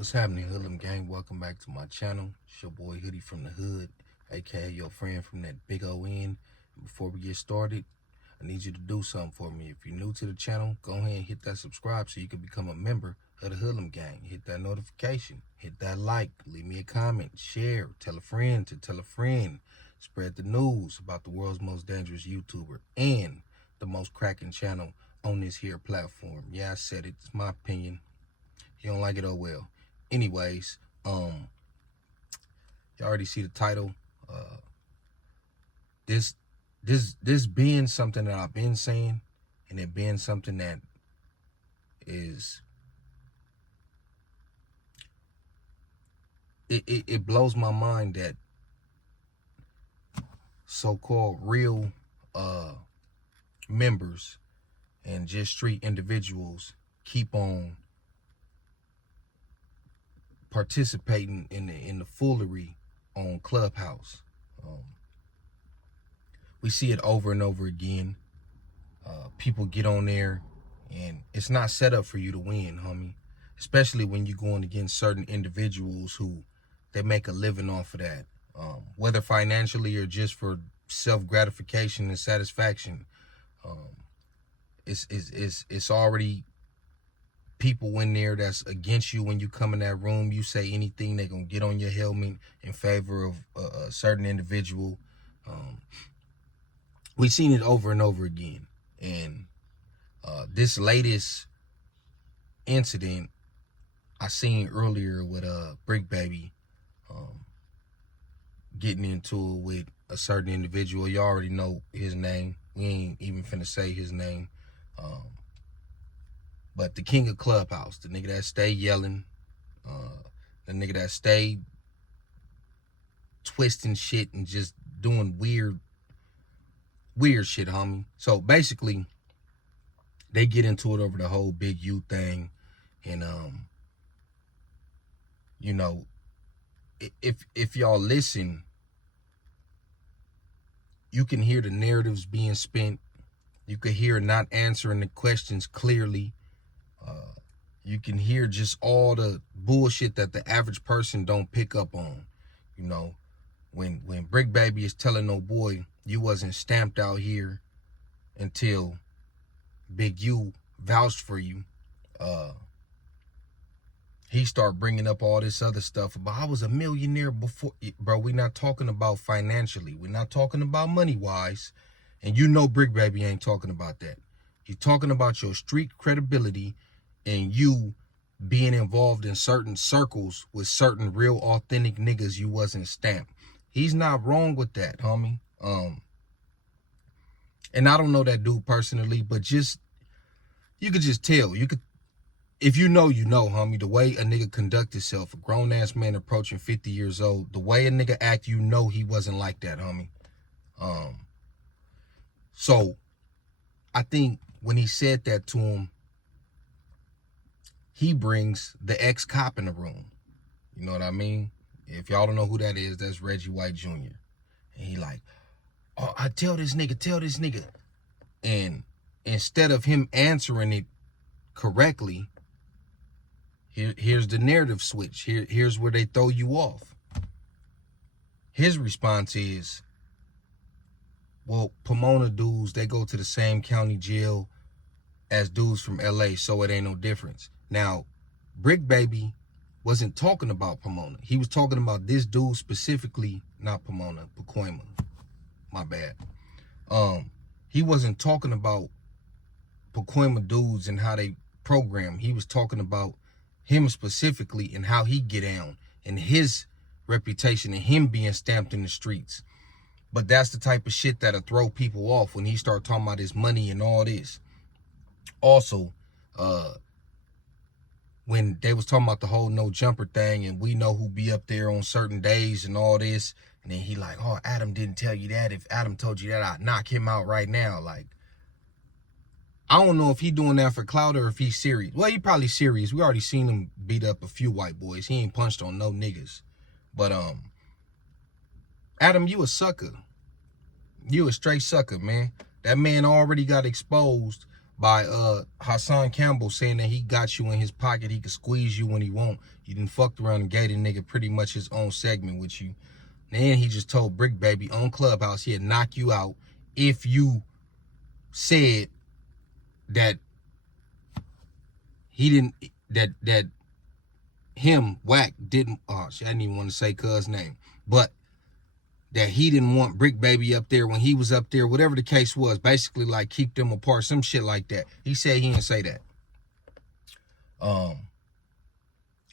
What's happening, Hoodlum gang? Welcome back to my channel. It's your boy Hoodie from the Hood, aka your friend from that big O N. Before we get started, I need you to do something for me. If you're new to the channel, go ahead and hit that subscribe so you can become a member of the Hoodlum gang. Hit that notification, hit that like, leave me a comment, share, tell a friend to tell a friend. Spread the news about the world's most dangerous YouTuber and the most cracking channel on this here platform. Yeah, I said it. It's my opinion. You don't like it, oh well. Anyways, you already see the title. This being something that I've been saying, and it being something that is it blows my mind that so-called real members and just street individuals keep on participating in the foolery on Clubhouse. We see it over and over again. People get on there and it's not set up for you to win, homie. Especially when you're going against certain individuals who they make a living off of that. Whether financially or just for self-gratification and satisfaction. It's already people in there that's against you. When you come in that room, you say anything, they gonna get on your helmet in favor of a certain individual. We've seen it over and over again. And this latest incident I seen earlier with Brick Baby getting into it with a certain individual. You already know his name. We ain't even finna say his name. But the king of Clubhouse, the nigga that stay yelling, the nigga that stay twisting shit and just doing weird shit, homie. So basically, they get into it over the whole Big U thing. And, you know, if y'all listen, you can hear the narratives being spent. You can hear not answering the questions clearly. You can hear just all the bullshit that the average person don't pick up on. You know, when Brick Baby is telling no boy, you wasn't stamped out here until Big U vouched for you. He start bringing up all this other stuff about I was a millionaire before. Bro, we're not talking about financially. We're not talking about money-wise. And you know Brick Baby ain't talking about that. He's talking about your street credibility and you being involved in certain circles with certain real authentic niggas you wasn't stamped. He's not wrong with that, homie. And I don't know that dude personally, but just, you could just tell. You could, if you know, homie, the way a nigga conduct himself, a grown-ass man approaching 50 years old, the way a nigga act, you know he wasn't like that, homie. So I think when he said that to him, he brings the ex-cop in the room. You know what I mean? If y'all don't know who that is, that's Reggie White Jr. And he like, oh, I tell this nigga. And instead of him answering it correctly, here's the narrative switch. Here's where they throw you off. His response is, well, Pomona dudes, they go to the same county jail as dudes from LA, so it ain't no difference. Now, Brick Baby wasn't talking about Pomona. He was talking about this dude specifically, not Pomona, Pacoima. My bad. He wasn't talking about Pacoima dudes and how they program. He was talking about him specifically and how he get down and his reputation and him being stamped in the streets. But that's the type of shit that'll throw people off when he start talking about his money and all this. Also, when they was talking about the whole no jumper thing and we know who be up there on certain days and all this, and then he like, oh, Adam didn't tell you that. If Adam told you that, I'd knock him out right now. Like, I don't know if he doing that for clout or if he's serious. Well, he probably serious. We already seen him beat up a few white boys. He ain't punched on no niggas. But Adam, you a sucker. You a straight sucker, man. That man already got exposed by Hassan Campbell saying that he got you in his pocket, he could squeeze you when he want. You done fucked around and gave the nigga pretty much his own segment with you. Then he just told Brick Baby on Clubhouse he'd knock you out if you said that he didn't, that him, Wack, didn't, oh shit, I didn't even want to say cuz name, but that he didn't want Brick Baby up there when he was up there, whatever the case was, basically like keep them apart, some shit like that. He said he didn't say that.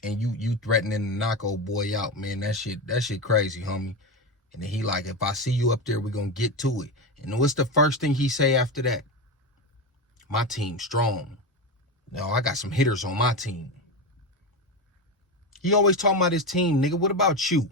And you threatening to knock old boy out, man, that shit crazy, homie. And then he like, if I see you up there, we gonna get to it. And what's the first thing he say after that? My team strong. No, I got some hitters on my team. He always talking about his team, nigga. What about you?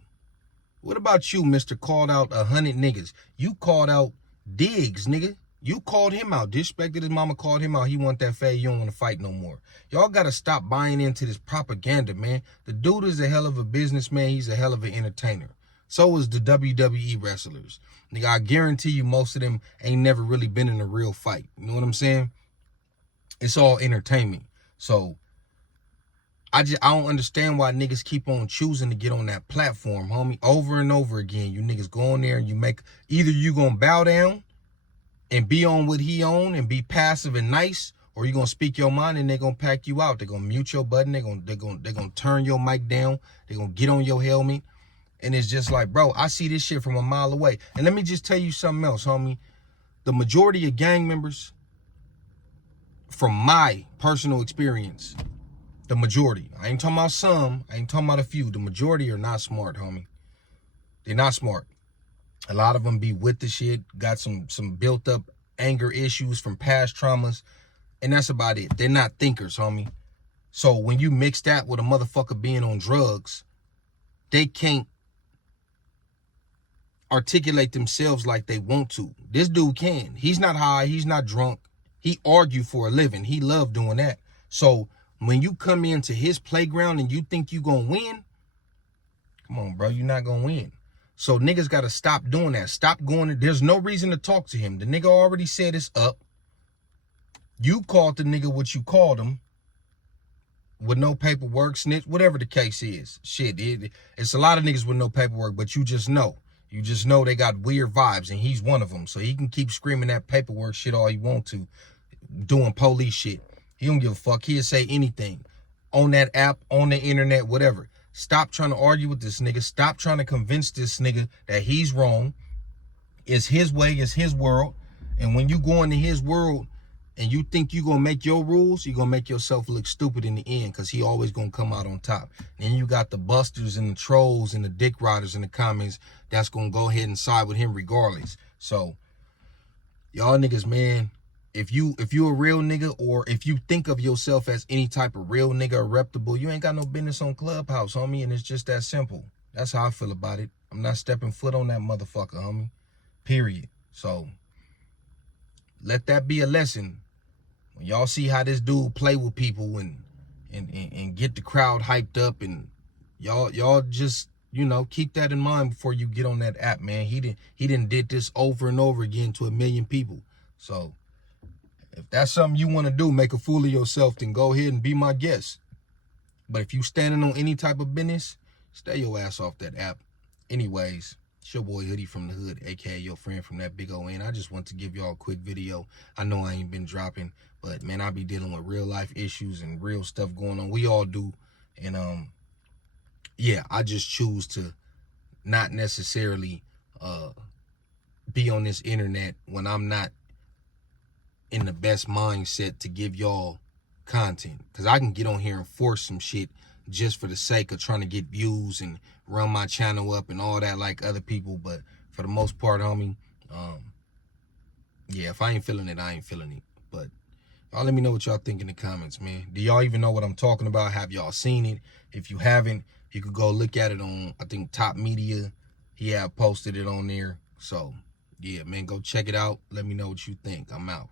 What about you, Mr. Called out 100 niggas? You called out Diggs, nigga. You called him out. Disrespected his mama, called him out. He want that fade. You don't want to fight no more. Y'all got to stop buying into this propaganda, man. The dude is a hell of a businessman. He's a hell of an entertainer. So is the WWE wrestlers. Nigga, I guarantee you most of them ain't never really been in a real fight. You know what I'm saying? It's all entertainment. So I don't understand why niggas keep on choosing to get on that platform, homie, over and over again. You niggas go on there and you make, either you gonna bow down and be on what he on and be passive and nice, or you gonna speak your mind and they gonna pack you out. They gonna mute your button. They gonna turn your mic down. They gonna get on your helmet. And it's just like, bro, I see this shit from a mile away. And let me just tell you something else, homie. The majority of gang members, from my personal experience, the majority, I ain't talking about some, I ain't talking about a few, the majority are not smart, homie. They're not smart. A lot of them be with the shit, got some built up anger issues from past traumas, and that's about it. They're not thinkers, homie. So when you mix that with a motherfucker being on drugs, they can't articulate themselves like they want to. This dude can. He's not high, he's not drunk. He argue for a living. He love doing that. So when you come into his playground and you think you gonna win, come on, bro, you're not gonna win. So niggas gotta stop doing that. Stop going. There's no reason to talk to him. The nigga already said it's up. You called the nigga what you called him with no paperwork, snitch, whatever the case is. Shit, it's a lot of niggas with no paperwork, but you just know. You just know they got weird vibes, and he's one of them. So he can keep screaming that paperwork shit all he want to, doing police shit. He don't give a fuck. He'll say anything on that app, on the internet, whatever. Stop trying to argue with this nigga. Stop trying to convince this nigga that he's wrong. It's his way, it's his world. And when you go into his world and you think you're going to make your rules, you're going to make yourself look stupid in the end, because he always going to come out on top. Then you got the busters and the trolls and the dick riders in the comments that's going to go ahead and side with him regardless. So y'all niggas, man, if you a real nigga, or if you think of yourself as any type of real nigga or reputable, you ain't got no business on Clubhouse, homie. And it's just that simple. That's how I feel about it. I'm not stepping foot on that motherfucker, homie. Period. So let that be a lesson. When y'all see how this dude play with people and get the crowd hyped up, and y'all just, you know, keep that in mind before you get on that app, man. He didn't did this over and over again to 1 million people. So if that's something you want to do, make a fool of yourself, then go ahead and be my guest. But if you standing on any type of business, stay your ass off that app. Anyways, it's your boy Hoodie from the Hood, aka your friend from that big old aint. I just want to give y'all a quick video. I know I ain't been dropping, but man, I be dealing with real life issues and real stuff going on. We all do. And yeah, I just choose to not necessarily be on this internet when I'm not in the best mindset to give y'all content. Because I can get on here and force some shit just for the sake of trying to get views and run my channel up and all that like other people. But for the most part, homie, yeah, if I ain't feeling it, I ain't feeling it. But y'all let me know what y'all think in the comments, man. Do y'all even know what I'm talking about? Have y'all seen it? If you haven't, you could go look at it on, I think, Top Media. He had posted it on there. So yeah, man, go check it out. Let me know what you think. I'm out.